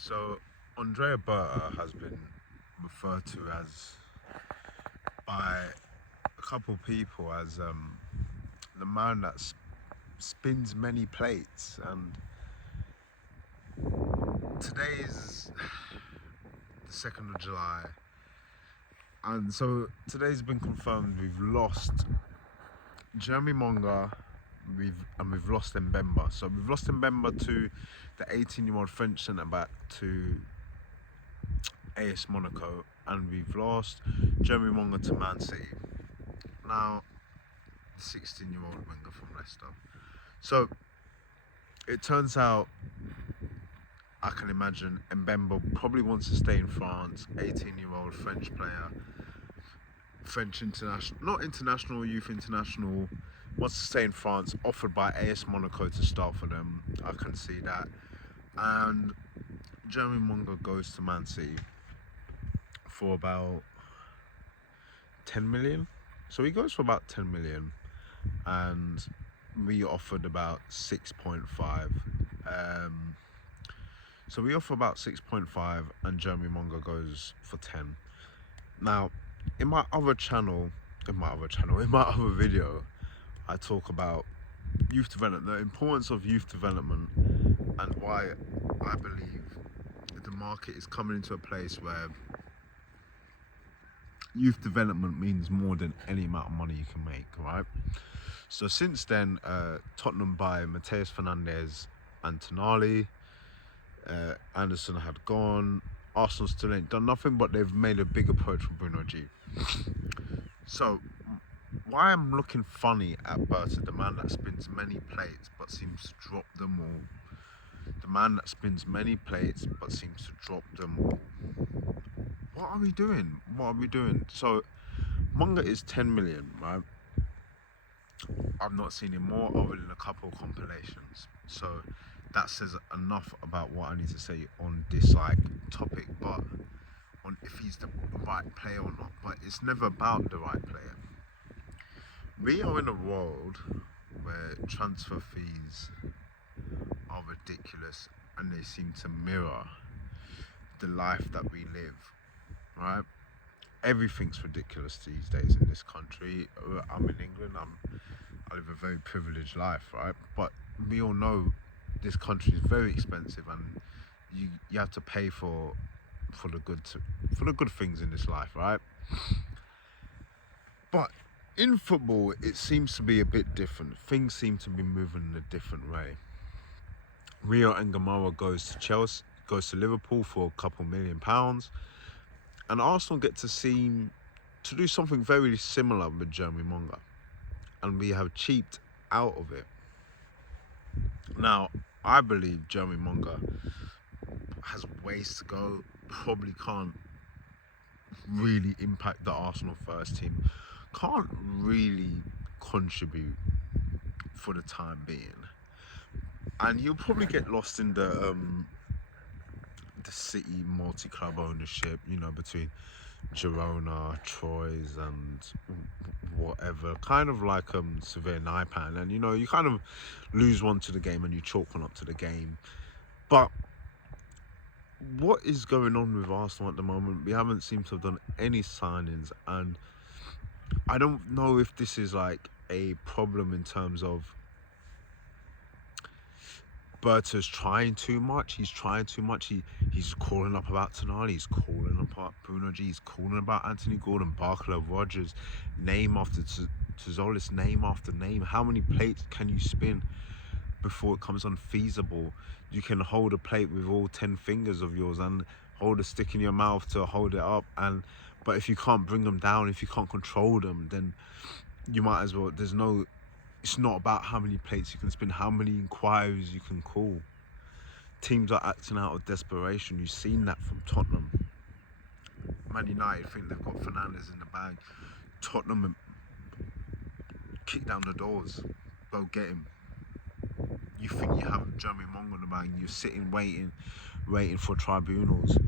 So, Andrea Berta has been referred to as by a couple of people as the man that spins many plates. And today is the 2nd of July, and so today's been confirmed. We've lost Jeremy Monga, we've lost Mbemba. So we've lost Mbemba to the 18-year-old French centre back to AS Monaco, and we've lost Jeremy Monga to Man City. Now, the 16-year-old winger from Leicester. So it turns out, I can imagine Mbemba probably wants to stay in France. 18-year-old French player, French international, not international, youth international, wants to stay in France, offered by AS Monaco to start for them. I can see that. And Jeremy Monga goes to Man City for about 10 million. So he goes for about 10 million, and we offered about 6.5. So we offer about 6.5, and Jeremy Monga goes for 10. Now, in my other video, I talk about youth development, the importance of youth development, and why I believe the market is coming into a place where youth development means more than any amount of money you can make, right? So since then, Tottenham buy Mateus Fernandes and Tonali. Anderson had gone. Arsenal still ain't done nothing, but they've made a big approach from Bruno G. So why I'm looking funny at Berta, the man that spins many plates but seems to drop them all. The man that spins many plates but seems to drop them all. What are we doing? So Monga is 10 million, right? I've not seen him more other than a couple of compilations. So that says enough about what I need to say on this topic, but on if he's the right player or not. But it's never about the right player. We are in a world where transfer fees are ridiculous, and they seem to mirror the life that we live, right? Everything's ridiculous these days in this country. I'm in England. I live a very privileged life, right? But we all know this country is very expensive, and you have to pay for the good things in this life, right? But in football, it seems to be a bit different. Things seem to be moving in a different way. Rio Mbemba goes to Chelsea, goes to Liverpool for a couple £1 million, and Arsenal get to do something very similar with Jeremy Monga, and we have cheaped out of it. Now, I believe Jeremy Monga has ways to go, probably can't really impact the Arsenal first team, can't really contribute for the time being, and he'll probably get lost in the City multi-club ownership, between Girona, Troyes, and whatever, kind of like Severe Naipan, and you kind of lose one to the game and you chalk one up to the game. But what is going on with Arsenal at the moment? We haven't seemed to have done any signings, and I don't know if this is like a problem in terms of Berta's trying too much. He's trying too much. He's calling up about Tonali. He's calling up about Bruno G. He's calling about Anthony Gordon, Barclay Rogers, name after Tzolis, name after name. How many plates can you spin before it becomes unfeasible? You can hold a plate with all 10 fingers of yours and hold a stick in your mouth to hold it up, but if you can't bring them down, if you can't control them, then you might as well. It's not about how many plates you can spin, how many inquiries you can call. Teams are acting out of desperation. You've seen that from Tottenham. Man United think they've got Fernandes in the bag. Tottenham kick down the doors. Go get him. You think you have Jeremy Monga in the bag, you're sitting waiting for tribunals,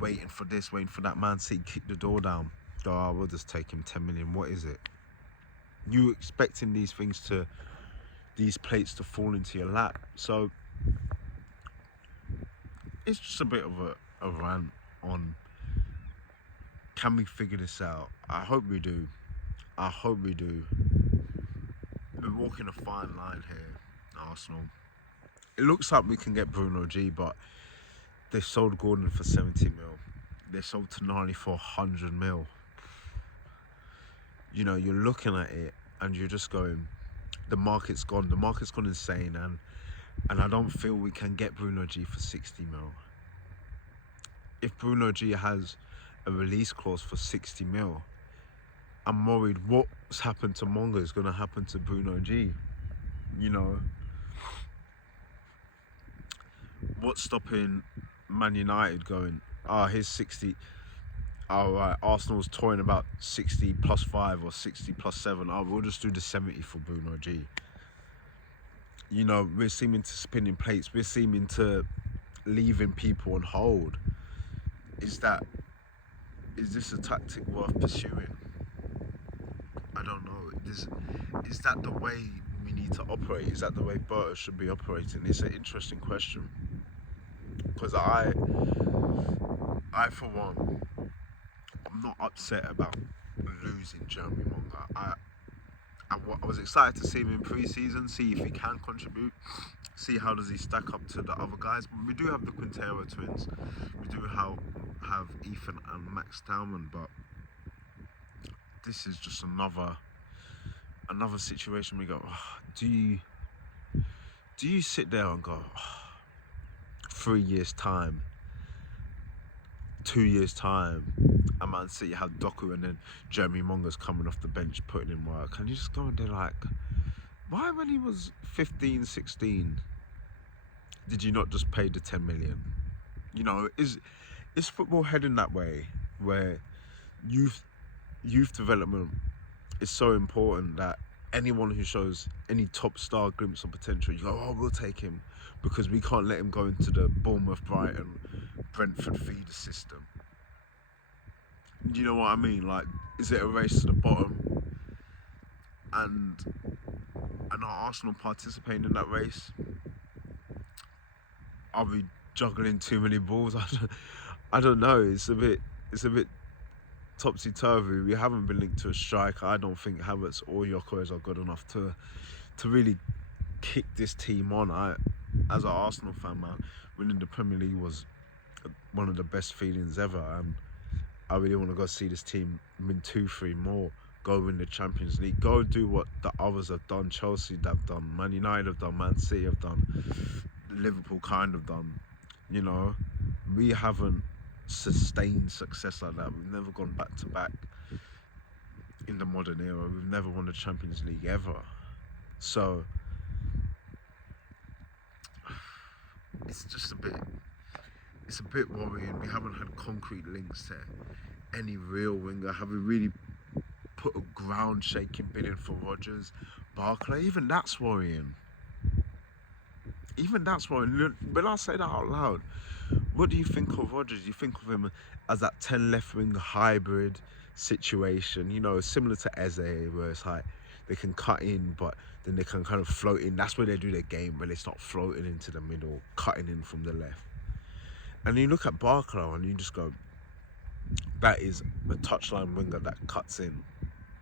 waiting for this, waiting for that. Man City kick the door down. Oh, we'll just take him 10 million. What is it? You expecting these plates to fall into your lap. So it's just a bit of a rant on, can we figure this out? I hope we do. I hope we do. We're walking a fine line here, Arsenal. It looks like we can get Bruno G, but they sold Gordon for 70 mil. They sold Tonali for 100 mil. You know, you're looking at it and you're just going, the market's gone. The market's gone insane, and I don't feel we can get Bruno G for 60 mil. If Bruno G has a release clause for 60 mil, I'm worried what's happened to Monga is going to happen to Bruno G. You know, what's stopping Man United going, here's 60. Oh, right, Arsenal's toying about 60 plus 5 or 60 plus 7. We'll just do the 70 for Bruno G. You know, we're seeming to spinning plates. We're seeming to leaving people on hold. Is this a tactic worth pursuing? I don't know. Is that the way we need to operate? Is that the way bertas should be operating? It's an interesting question. Because I for one, I'm not upset about losing Jeremy Monga. I was excited to see him in pre-season, see if he can contribute, see how does he stack up to the other guys. But we do have the Quintero twins, we do have Ethan and Max Dowman, but this is just another situation. We go, do you sit there and go, 3 years time, 2 years time, and Man City have Doku and then Jeremy Monga's coming off the bench putting in work, and you just go and they're like, why when he was 15, 16 did you not just pay the 10 million? You know, is football heading that way where youth development is so important that anyone who shows any top star glimpse of potential, you go, we'll take him because we can't let him go into the Bournemouth, Brighton, Brentford feeder system? Do you know what I mean? Like, is it a race to the bottom? And are Arsenal participating in that race? Are we juggling too many balls? I don't know. It's a bit topsy-turvy. We haven't been linked to a striker. I don't think Havertz or Gyökeres are good enough to really kick this team on. As an Arsenal fan, man, winning the Premier League was one of the best feelings ever, and I really want to go see this team win 2-3 more, go win the Champions League, go do what the others have done. Chelsea have done, Man United have done, Man City have done, Liverpool kind of done. You know, we haven't sustained success like that. We've never gone back to back in the modern era. We've never won the Champions League ever. So it's just a bit worrying. We haven't had concrete links to any real winger. Have we really put a ground shaking bid in for Rodgers, Barkley? Even that's worrying. When I say that out loud, what do you think of Rodgers? You think of him as that 10 left wing hybrid situation, you know, similar to Eze, where it's like they can cut in, but then they can kind of float in. That's where they do their game, where they start floating into the middle, cutting in from the left. And you look at Barkley and you just go, that is a touchline winger that cuts in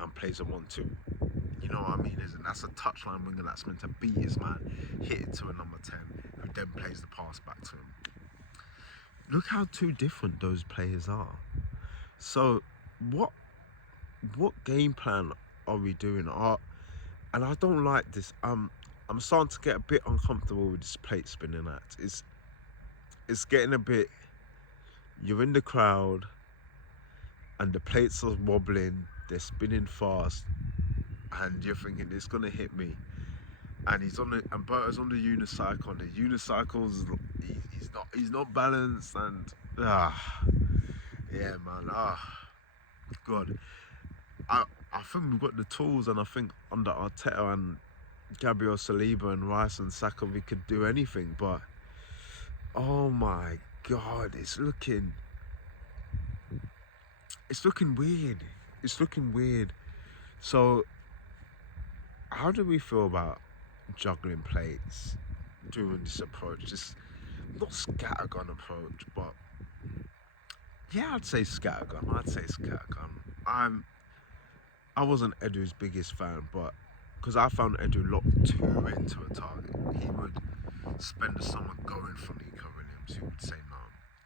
and plays a 1-2. You know what I mean? That's a touchline winger that's meant to beat his man, hit it to a number 10, who then plays the pass back to him. Look how two different those players are. So what game plan are we doing? And I don't like this. I'm starting to get a bit uncomfortable with this plate spinning act. It's getting a bit, you're in the crowd and the plates are wobbling, they're spinning fast, and you're thinking it's gonna hit me. And Berta's on the unicycle, and the unicycle's he's not balanced, and yeah, man, God. I think we've got the tools, and I think under Arteta and Gabriel Saliba and Rice and Saka we could do anything, but oh my God, it's looking weird. It's looking weird. So how do we feel about juggling plates, doing this approach? not scattergun approach, but yeah, I'd say scattergun. I'd say scattergun. I wasn't Edu's biggest fan, but because I found Edu locked too into a target, he would spend the summer going for Nico Williams, who would say no.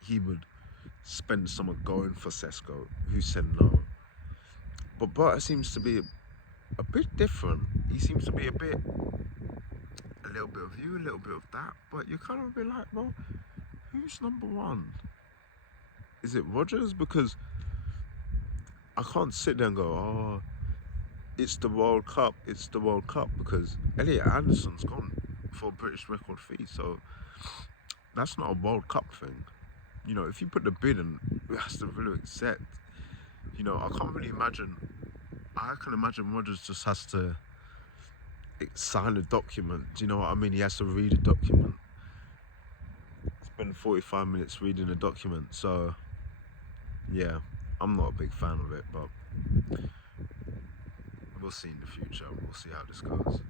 He would spend the summer going for Sesko, who said no. But Berta seems to be a bit different. He seems to be a little bit of you, a little bit of that. But you're kind of a bit like, well, who's number one? Is it Rogers? Because I can't sit there and go, oh, it's the World Cup, it's the World Cup, because Elliot Anderson's gone for a British record fee, so that's not a World Cup thing. You know, if you put the bid in, it has to really accept. You know, I can't really imagine. I can imagine Rogers just has to sign a document. Do you know what I mean? He has to read a document. Spend 45 minutes reading a document. So, yeah, I'm not a big fan of it, but we'll see in the future. We'll see how this goes.